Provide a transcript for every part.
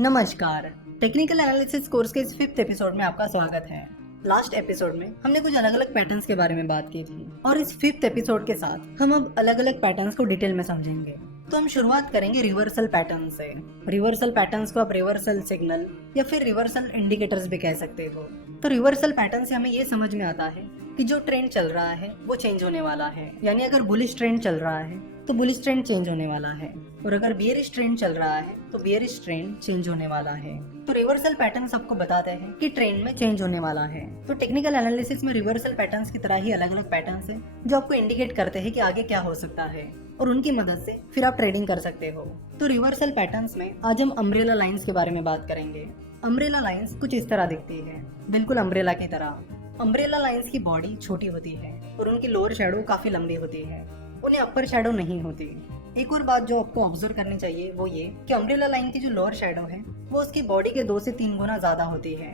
नमस्कार। Technical analysis course के इस 5th एपिसोड में आपका स्वागत है। लास्ट एपिसोड में हमने कुछ अलग अलग पैटर्न्स के बारे में बात की थी और इस 5th एपिसोड के साथ हम अब अलग अलग पैटर्न्स को डिटेल में समझेंगे। तो हम शुरुआत करेंगे रिवर्सल पैटर्न से। रिवर्सल पैटर्न्स को आप रिवर्सल सिग्नल या फिर रिवर्सल इंडिकेटर्स भी कह सकते हो। तो रिवर्सल पैटर्न से हमें ये समझ में आता है कि जो ट्रेंड चल रहा है वो चेंज होने वाला है, यानी अगर बुलिश ट्रेंड चल रहा है तो बुलिश ट्रेंड चेंज होने वाला है और अगर बियरिश ट्रेंड चल रहा है तो बियरिश ट्रेंड चेंज होने वाला है। तो रिवर्सल पैटर्न सबको बताते हैं कि ट्रेंड में चेंज होने वाला है। तो टेक्निकल एनालिसिस में रिवर्सल पैटर्न्स की तरह ही अलग अलग पैटर्न्स हैं जो आपको इंडिकेट करते हैं कि आगे क्या हो सकता है और उनकी मदद से फिर आप ट्रेडिंग कर सकते हो। तो रिवर्सल पैटर्न्स में आज हम अम्ब्रेला लाइंस के बारे में बात करेंगे। अम्ब्रेला लाइंस कुछ इस तरह दिखती है, बिल्कुल अम्ब्रेला की तरह। अम्ब्रेला लाइंस की बॉडी छोटी होती है और उनकी लोअर शैडो काफी लंबी होती है, उन्हें अपर शैडो नहीं होती। एक और बात जो आपको ऑब्जर्व करनी चाहिए वो ये कि अम्ब्रेला लाइन की जो लोअर शैडो है वो उसकी बॉडी के 2 से 3 गुना ज्यादा होती है।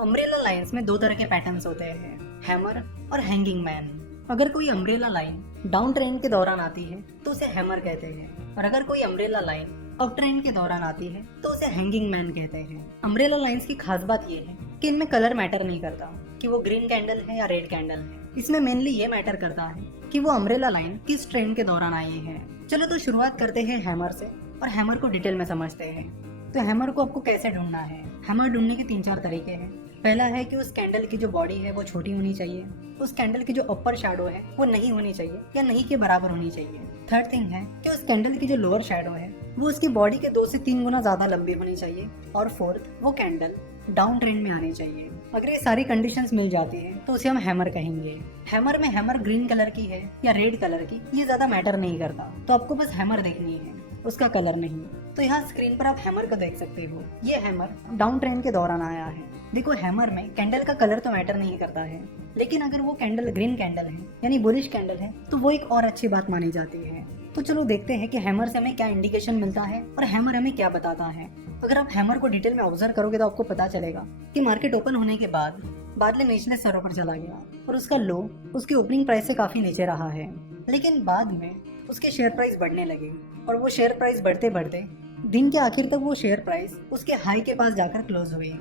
अम्ब्रेला लाइंस में 2 तरह के पैटर्न्स होते हैं, हैमर और हैंगिंग मैन। अगर कोई अम्ब्रेला लाइन डाउन ट्रेंड के दौरान आती है तो उसे हैमर कहते हैं और अगर कोई अम्ब्रेला लाइन अप ट्रेंड के दौरान आती है तो उसे हैंगिंग मैन कहते हैं। अम्ब्रेला लाइंस की खास बात ये है कि इनमें कलर मैटर नहीं करता कि वो ग्रीन कैंडल है या रेड कैंडल है। इसमें मेनली ये मैटर करता है कि वो अम्ब्रेला लाइन किस ट्रेंड के दौरान आई है। चलो तो शुरुआत करते हैं हैमर से और हैमर को डिटेल में समझते हैं। तो हैमर को आपको कैसे ढूंढना है? हैमर ढूंढने के 3-4 तरीके हैं। पहला है कि उस कैंडल की जो बॉडी है वो छोटी होनी चाहिए, उस कैंडल की जो अपर शैडो है वो नहीं होनी चाहिए या नहीं के बराबर होनी चाहिए। थर्ड थिंग है कि उस कैंडल की जो लोअर शैडो है वो उसकी बॉडी के 2 से 3 गुना ज्यादा लंबी होनी चाहिए और फोर्थ वो कैंडल डाउन ट्रेंड में आनी चाहिए। अगर ये सारी कंडीशंस मिल जाती है तो उसे हम हैमर कहेंगे। हैमर में हैमर ग्रीन कलर की है या रेड कलर की ये ज्यादा मैटर नहीं करता, तो आपको बस हैमर देखनी है, उसका कलर नहीं। तो यहाँ स्क्रीन पर आप हैमर को देख सकते हो। ये हैमर डाउन ट्रेंड के दौरान आया है। देखो हैमर में कैंडल का कलर तो मैटर नहीं करता है, लेकिन अगर वो कैंडल ग्रीन कैंडल है यानी बुलिश कैंडल है तो वो एक और अच्छी बात मानी जाती है। तो चलो देखते हैं कि हैमर से हमें क्या इंडिकेशन मिलता है और हैमर हमें क्या बताता है। अगर आप हैमर को डिटेल में ऑब्जर्व करोगे तो आपको पता चलेगा कि मार्केट ओपन होने के बाद बाद में निचले स्तरों पर चला गया और उसका लो उसकी ओपनिंग प्राइस से काफी नीचे रहा है, लेकिन बाद में उसके शेयर प्राइस बढ़ने लगे और वो शेयर प्राइस बढ़ते बढ़ते दिन के आखिर तक वो शेयर प्राइस उसके हाई के पास जाकर क्लोज हुई।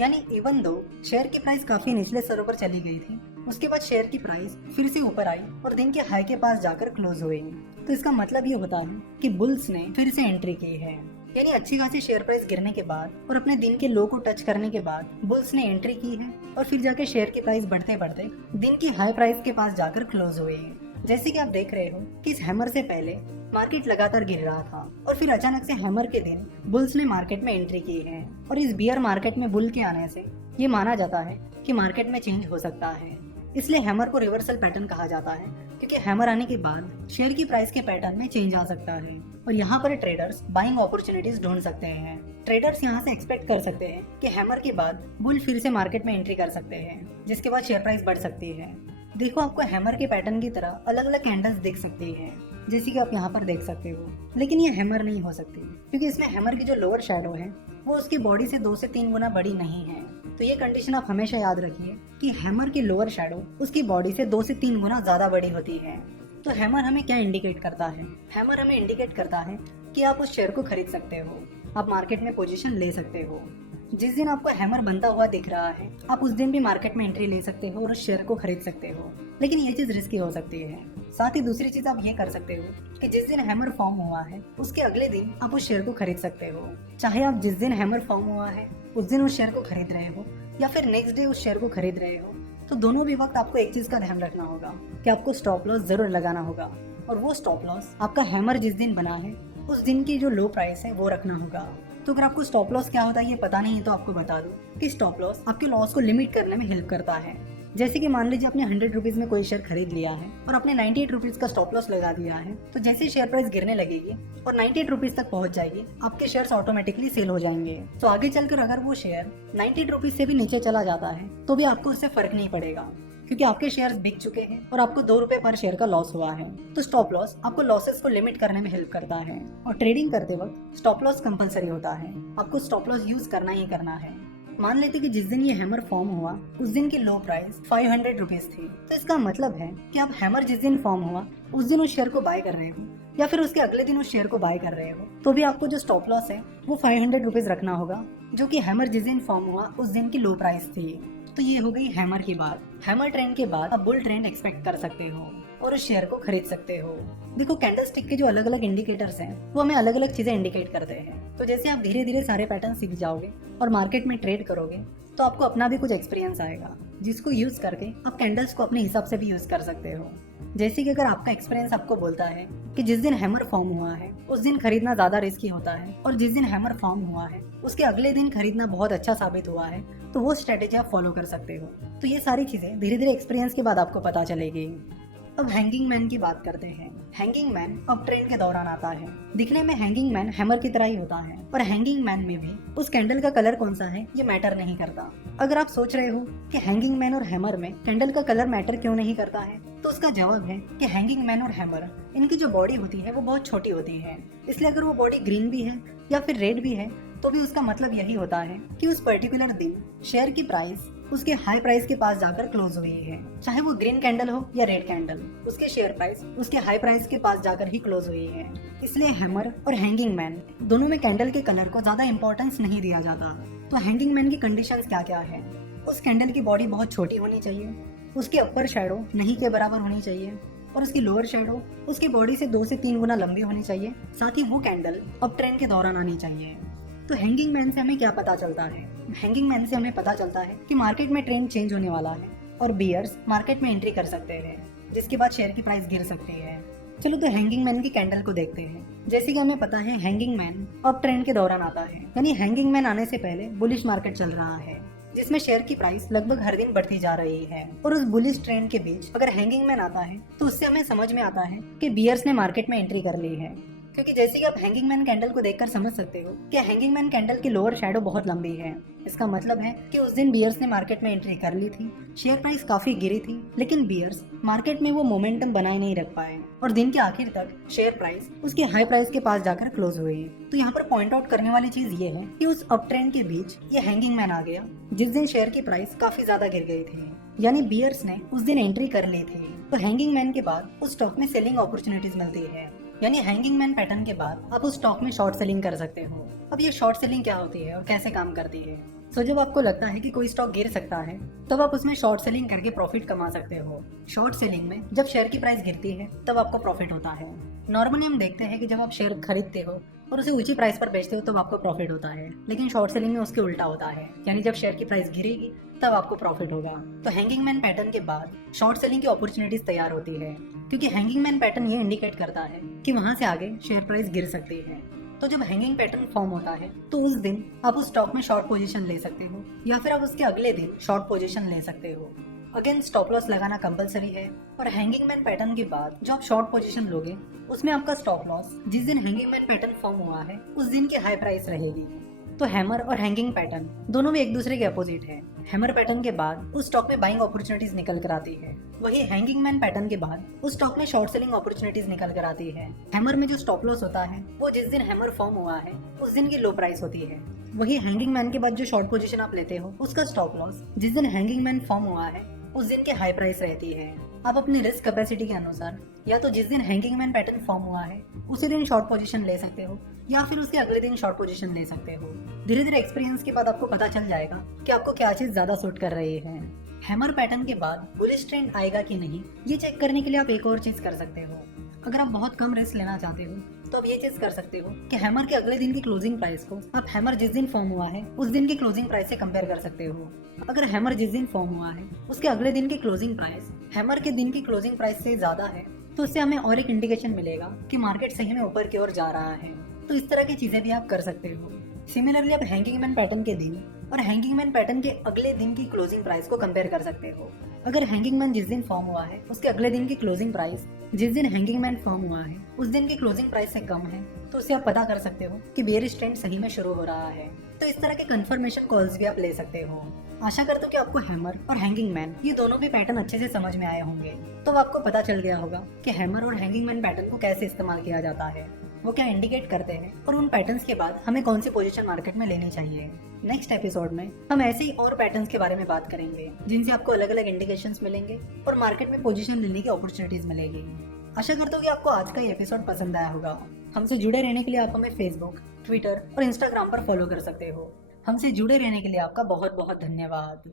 यानी इवन दो शेयर की प्राइस काफी निचले स्तरों पर चली गई थी, उसके बाद शेयर की प्राइस फिर से ऊपर आई और दिन के हाई के पास जाकर क्लोज हुई। तो इसका मतलब ये होता है कि बुल्स ने फिर से एंट्री की है। यानी अच्छी खासी शेयर प्राइस गिरने के बाद और अपने दिन के लो को टच करने के बाद बुल्स ने एंट्री की है और फिर जाके शेयर की प्राइस बढ़ते बढ़ते दिन की हाई प्राइस के पास जाकर क्लोज हुई है। जैसे कि आप देख रहे हो कि इस हैमर से पहले मार्केट लगातार गिर रहा था और फिर अचानक से हैमर के दिन बुल्स ने मार्केट में एंट्री की है और इस बियर मार्केट में बुल के आने से ये माना जाता है कि मार्केट में चेंज हो सकता है। इसलिए हैमर को रिवर्सल पैटर्न कहा जाता है क्योंकि हैमर आने के बाद शेयर की प्राइस के पैटर्न में चेंज आ सकता है और यहाँ पर ट्रेडर्स बाइंग अपॉर्चुनिटीज ढूंढ सकते हैं। ट्रेडर्स यहाँ से एक्सपेक्ट कर सकते हैं कि हैमर के बाद बुल फिर से मार्केट में एंट्री कर सकते हैं, जिसके बाद शेयर प्राइस बढ़ सकती है। देखो आपको हैमर के पैटर्न की तरह अलग अलग कैंडल्स दिख सकती है, जैसे कि आप यहाँ पर देख सकते हो, लेकिन ये हैमर नहीं हो सकती क्योंकि इसमें हैमर की जो लोअर शैडो है वो उसकी बॉडी से 2 से 3 गुना बड़ी नहीं है। तो ये कंडीशन आप हमेशा याद रखिए कि हैमर की लोअर शैडो उसकी बॉडी से 2 से 3 गुना ज्यादा बड़ी होती है। तो हैमर हमें क्या इंडिकेट करता है? हैमर हमें इंडिकेट करता है कि आप उस शेयर को खरीद सकते हो, आप मार्केट में पोजीशन ले सकते हो। जिस दिन आपको हैमर बनता हुआ दिख रहा है आप उस दिन भी मार्केट में एंट्री ले सकते हो और उस शेयर को खरीद सकते हो, लेकिन ये चीज रिस्की हो सकती है। साथ ही दूसरी चीज आप ये कर सकते हो कि जिस दिन हैमर फॉर्म हुआ है उसके अगले दिन आप उस शेयर को खरीद सकते हो। चाहे आप जिस दिन हैमर फॉर्म हुआ है उस दिन उस शेयर को खरीद रहे हो या फिर नेक्स्ट डे उस शेयर को खरीद रहे हो, तो दोनों भी वक्त आपको एक चीज का ध्यान रखना होगा कि आपको स्टॉप लॉस जरूर लगाना होगा और वो स्टॉप लॉस आपका हैमर जिस दिन बना है उस दिन की जो लो प्राइस है वो रखना होगा। तो अगर आपको स्टॉप लॉस क्या होता है ये पता नहीं है तो आपको बता दूं कि स्टॉप लॉस आपके लॉस को लिमिट करने में हेल्प करता है। जैसे कि मान लीजिए आपने 100 रुपीज में कोई शेयर खरीद लिया है और आपने 98 रुपीज का स्टॉप लॉस लगा दिया है, तो जैसे शेयर प्राइस गिरने लगेगी और 98 रुपीज तक पहुंच जाएगी आपके शेयर्स ऑटोमेटिकली सेल हो जाएंगे। तो आगे चलकर अगर वो शेयर 98 रुपीज से भी नीचे चला जाता है तो भी आपको उससे फर्क नहीं पड़ेगा क्योंकि आपके शेयर्स बिक चुके हैं और आपको 2 रुपए पर शेयर का लॉस हुआ है। तो स्टॉप लॉस आपको लॉसेस को लिमिट करने में हेल्प करता है और ट्रेडिंग करते वक्त स्टॉप लॉस कंपलसरी होता है, आपको स्टॉप लॉस यूज करना ही करना है। मान लेते कि जिस दिन ये हैमर फॉर्म हुआ उस दिन की लो प्राइस 500 रुपीज थी। तो इसका मतलब है कि आप हैमर जिस दिन फॉर्म हुआ उस दिन उस शेयर को बाय कर रहे हो या फिर उसके अगले दिन उस शेयर को बाय कर रहे हो, तो भी आपको जो स्टॉप लॉस है वो 500 रुपीज रखना होगा, जो कि हैमर जिस दिन फॉर्म हुआ उस दिन की लो प्राइस थी। तो ये हो गई हैमर की बात। हैमर ट्रेंड के बाद आप बुल ट्रेंड एक्सपेक्ट कर सकते हो और उस शेयर को खरीद सकते हो। देखो, कैंडलस्टिक के जो अलग अलग इंडिकेटर्स हैं वो हमें अलग अलग चीजें इंडिकेट करते हैं। तो जैसे आप धीरे धीरे सारे पैटर्न सीख जाओगे और मार्केट में ट्रेड करोगे तो आपको अपना भी कुछ एक्सपीरियंस आएगा, जिसको यूज करके आप कैंडल्स को अपने हिसाब से भी यूज कर सकते हो। जैसे कि अगर आपका एक्सपीरियंस आपको बोलता है कि जिस दिन हैमर फॉर्म हुआ है उस दिन खरीदना ज्यादा रिस्की होता है और जिस दिन हैमर फॉर्म हुआ है उसके अगले दिन खरीदना बहुत अच्छा साबित हुआ है, तो वो स्ट्रेटेजी आप फॉलो कर सकते हो। तो ये सारी चीजें धीरे धीरे एक्सपीरियंस के बाद आपको पता चलेगी। अब हैंगिंग मैन की बात करते हैं। हैंगिंग मैन अब ट्रेंड के दौरान आता है। दिखने में हैंगिंग मैन हैमर की तरह ही होता है और हैंगिंग मैन में भी उस कैंडल का कलर कौन सा है ये मैटर नहीं करता। अगर आप सोच रहे हो कि हैंगिंग मैन और हैमर में कैंडल का कलर मैटर क्यों नहीं करता है, तो उसका जवाब है कि हैंगिंग मैन और हैमर इनकी जो बॉडी होती है वो बहुत छोटी होती है, इसलिए अगर वो बॉडी ग्रीन भी है या फिर रेड भी है तो भी उसका मतलब यही होता है कि उस पर्टिकुलर दिन शेयर की प्राइस उसके हाई प्राइस के पास जाकर क्लोज हुई है। चाहे वो ग्रीन कैंडल हो या रेड कैंडल, उसके शेयर प्राइस उसके हाई प्राइस के पास जाकर ही क्लोज हुई है। इसलिए हैमर और हैंगिंग मैन दोनों में कैंडल के कलर को ज्यादा इंपॉर्टेंस नहीं दिया जाता। तो हैंगिंग मैन की कंडीशंस क्या क्या है? उस कैंडल की बॉडी बहुत छोटी होनी चाहिए, उसकी अपर शैडो नहीं के बराबर होनी चाहिए और उसकी लोअर शैडो उसकी बॉडी से 2 से 3 गुना लंबी होनी चाहिए। साथ ही वो कैंडल अब ट्रेंड के दौरान आनी चाहिए। तो हैंगिंग मैन से हमें क्या पता चलता है? हैंगिंग मैन से हमें पता चलता है कि मार्केट में ट्रेंड चेंज होने वाला है और बियर्स मार्केट में एंट्री कर सकते हैं, जिसके बाद शेयर की प्राइस गिर सकती है। चलो तो हैंगिंग मैन की कैंडल को देखते हैं। जैसे कि हमें पता है हैंगिंग मैन अब ट्रेंड के दौरान आता है, यानी हैंगिंग मैन आने से पहले बुलिश मार्केट चल रहा है जिसमें शेयर की प्राइस लगभग हर दिन बढ़ती जा रही है। और उस बुलिश ट्रेंड के बीच अगर हैंगिंग मैन आता है तो उससे हमें समझ में आता है कि बियर्स ने मार्केट में एंट्री कर ली है, क्योंकि जैसे कि आप हैंगिंग मैन कैंडल को देखकर समझ सकते हो कि हैंगिंग मैन कैंडल की लोअर शैडो बहुत लंबी है। इसका मतलब है कि उस दिन बियर्स ने मार्केट में एंट्री कर ली थी, शेयर प्राइस काफी गिरी थी, लेकिन बियर्स मार्केट में वो मोमेंटम बनाए नहीं रख पाए और दिन के आखिर तक शेयर प्राइस उसके हाई प्राइस के पास जाकर क्लोज हुई। तो यहाँ पर पॉइंट आउट करने वाली चीज ये है कि उस अप ट्रेंड के बीच ये हैंगिंग मैन आ गया जिस दिन शेयर की प्राइस काफी ज्यादा गिर गई थी, यानी बियर्स ने उस दिन एंट्री कर ली थी। तो हैंगिंग मैन के बाद उस स्टॉक में सेलिंग अपॉर्चुनिटीज मिलती है, यानी हैंगिंग मैन पैटर्न के बाद आप उस स्टॉक में शॉर्ट सेलिंग कर सकते हो। अब ये शॉर्ट सेलिंग क्या होती है और कैसे काम करती है? सो जब आपको लगता है कि कोई स्टॉक गिर सकता है तब आप उसमें शॉर्ट सेलिंग करके प्रॉफिट कमा सकते हो। शॉर्ट सेलिंग में जब शेयर की प्राइस गिरती है तब आपको प्रॉफिट होता है। नॉर्मली हम देखते हैं कि जब आप शेयर खरीदते हो और उसे ऊंची प्राइस पर बेचते हो तब आपको प्रॉफिट होता है, लेकिन शॉर्ट सेलिंग में उसके उल्टा होता है, यानी जब शेयर की प्राइस गिरेगी तब आपको प्रॉफिट होगा। तो हैंगिंग मैन पैटर्न के बाद शॉर्ट सेलिंग की अपॉर्चुनिटीज तैयार होती है, क्योंकि हैंगिंग मैन पैटर्न ये इंडिकेट करता है कि वहां से आगे शेयर प्राइस गिर सकती है। तो जब हैंगिंग पैटर्न फॉर्म होता है तो उस दिन आप उस स्टॉक में शॉर्ट पोजीशन ले सकते हो या फिर आप उसके अगले दिन शॉर्ट पोजीशन ले सकते हो। अगेन स्टॉप लॉस लगाना कंपलसरी है और हैंगिंग मैन पैटर्न के बाद जो आप शॉर्ट पोजीशन लोगे उसमें आपका स्टॉप लॉस जिस दिन हैंगिंग मैन पैटर्न फॉर्म हुआ है उस दिन की हाई प्राइस रहेगी। तो हैमर और हैंगिंग पैटर्न दोनों में एक दूसरे के अपोजिट है। हैमर पैटर्न के बाद उस स्टॉक में बाइंग अपॉर्चुनिटीज निकल कर आती है, वही हैंगिंग मैन पैटर्न के बाद उस स्टॉक में शॉर्ट सेलिंग अपॉर्चुनिटीज निकल कर आती है। हैमर में जो स्टॉप लॉस होता है वो जिस दिन हैमर फॉर्म हुआ है उस दिन की लो प्राइस होती है। वही हैंगिंग मैन के बाद जो शॉर्ट पोजीशन आप लेते हो उसका स्टॉप लॉस जिस दिन हैंगिंग मैन फॉर्म हुआ है उस दिन की हाई प्राइस रहती है। आप अपनी रिस्क कैपेसिटी के अनुसार या तो जिस दिन हैंगिंग मैन पैटर्न फॉर्म हुआ है उसी दिन शॉर्ट पोजीशन ले सकते हो या फिर उसके अगले दिन शॉर्ट पोजीशन ले सकते हो। धीरे धीरे एक्सपीरियंस के बाद आपको पता चल जाएगा कि आपको क्या चीज ज्यादा सूट कर रही है। हैमर पैटर्न के बाद बुलिश ट्रेंड आएगा कि नहीं ये चेक करने के लिए आप एक और चीज कर सकते हो। अगर आप बहुत कम रिस्क लेना चाहते हो तो आप ये चीज कर सकते हो कि हैमर के अगले दिन की क्लोजिंग प्राइस को आप हैमर जिस दिन फॉर्म हुआ है उस दिन की क्लोजिंग प्राइस से कंपेयर कर सकते हो। अगर हैमर जिस दिन फॉर्म हुआ है उसके अगले दिन की क्लोजिंग प्राइस हैमर के दिन की क्लोजिंग प्राइस से ज्यादा है तो उससे हमें और एक इंडिकेशन मिलेगा कि मार्केट सही में ऊपर की ओर जा रहा है। तो इस तरह की चीजें भी आप कर सकते हो। सिमिलरली आप हैंगिंग मैन पैटर्न के दिन और हैंगिंग मैन पैटर्न के अगले दिन की क्लोजिंग प्राइस को कंपेयर कर सकते हो। अगर हैंगिंग मैन जिस दिन फॉर्म हुआ है उसके अगले दिन की क्लोजिंग प्राइस जिस दिन हैंगिंग मैन फॉर्म हुआ है उस दिन की क्लोजिंग प्राइस से कम है तो उससे आप पता कर सकते हो कि बेयरिश ट्रेंड सही में शुरू हो रहा है। तो इस तरह के कंफर्मेशन कॉल्स भी आप ले सकते हो। आशा करता हूँ कि आपको हैमर और हैंगिंग मैन ये दोनों भी पैटर्न अच्छे से समझ में आए होंगे, तो आपको पता चल गया होगा कि हैमर और हैंगिंग मैन पैटर्न को कैसे इस्तेमाल किया जाता है। वो क्या इंडिकेट करते हैं और उन पैटर्न्स के बाद हमें कौन सी पोजीशन मार्केट में लेनी चाहिए। नेक्स्ट एपिसोड में हम ऐसे ही और पैटर्न्स के बारे में बात करेंगे जिनसे आपको अलग अलग इंडिकेशंस मिलेंगे और मार्केट में पोजीशन लेने की अपॉर्चुनिटीज मिलेगी। आशा करता हूँ कि आपको आज का ये एपिसोड पसंद आया होगा। हमसे जुड़े रहने के लिए आप हमें फेसबुक, ट्विटर और इंस्टाग्राम पर फॉलो कर सकते हो। हमसे जुड़े रहने के लिए आपका बहुत बहुत धन्यवाद।